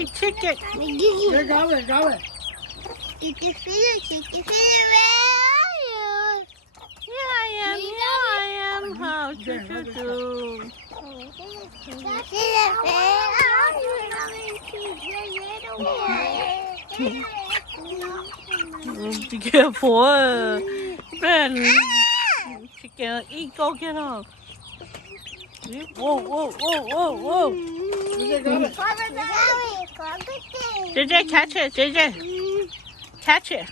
baby chicken. Here, go it, go it. You can feel it, you can feel it. Here I am. How do you do? Be careful. Ben, chicken, eat, go get up. Whoa. JJ, catch it, JJ. Catch it.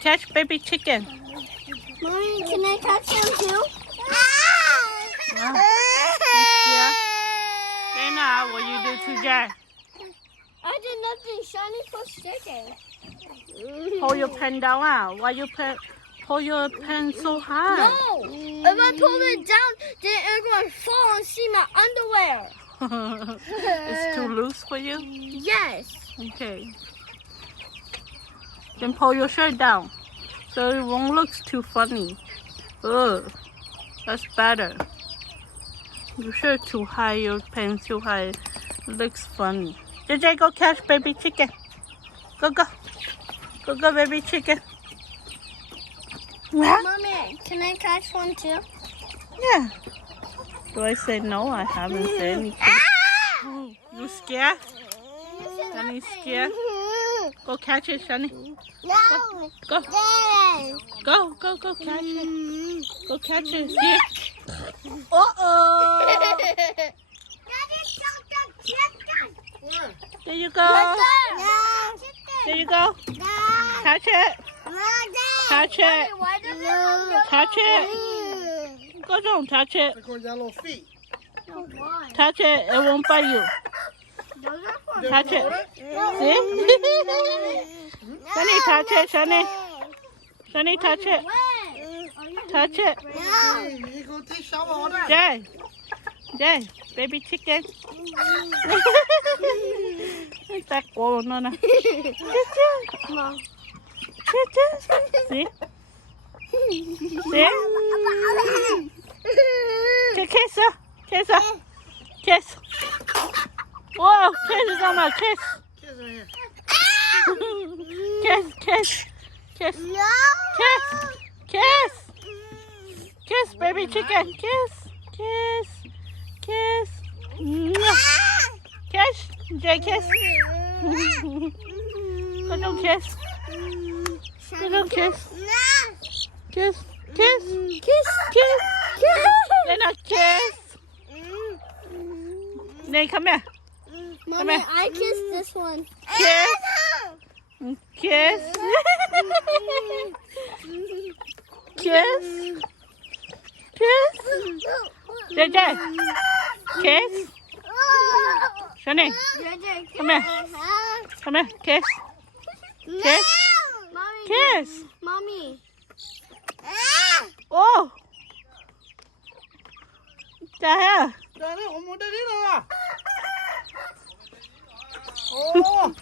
Catch baby chicken. Mommy, can I catch them too? Yeah. Dana, what you do to Jack? I did nothing. Shiny pushed chicken. Hold your pen down. Why you hold your pen so high? No! If I pull it down, then it's going to fall and see my underwear. It's too loose for you? Yes. Okay. Then pull your shirt down so it won't look too funny. Ugh, that's better. Your shirt too high, your pants too high. It looks funny. JJ, go catch baby chicken. Go. Go, baby chicken. Mommy, can I catch one too? Yeah. Do I say no? I haven't said anything. You scared? Shani scared? Go catch it, Shani. No. Go. Yes. Go catch it. Go catch it. See? Uh-oh. There you go. There you go. Catch it. Catch it. Touch it. Go, don't touch it. Look at your little feet. Touch it. It won't bite you. Touch it. See? Shani, touch it. Shani, touch it. Touch it. You go take shower all that. Jay, baby chicken. That one, no. See? See? Kiss her. Kiss. Whoa, kiss is on my kiss. Kids are here. Kiss. Kiss, baby chicken. Kiss. Mwah. Kiss. Jay, kiss. Go, don't kiss. Go, don't kiss. Kiss. Then a kiss. Then come here. Mommy, I kissed this one. Kiss. JJ. Kiss. Shani, come here. Kiss. Kiss. Mommy. Oh. What the hell? Daddy, one more daddy, no. Oh.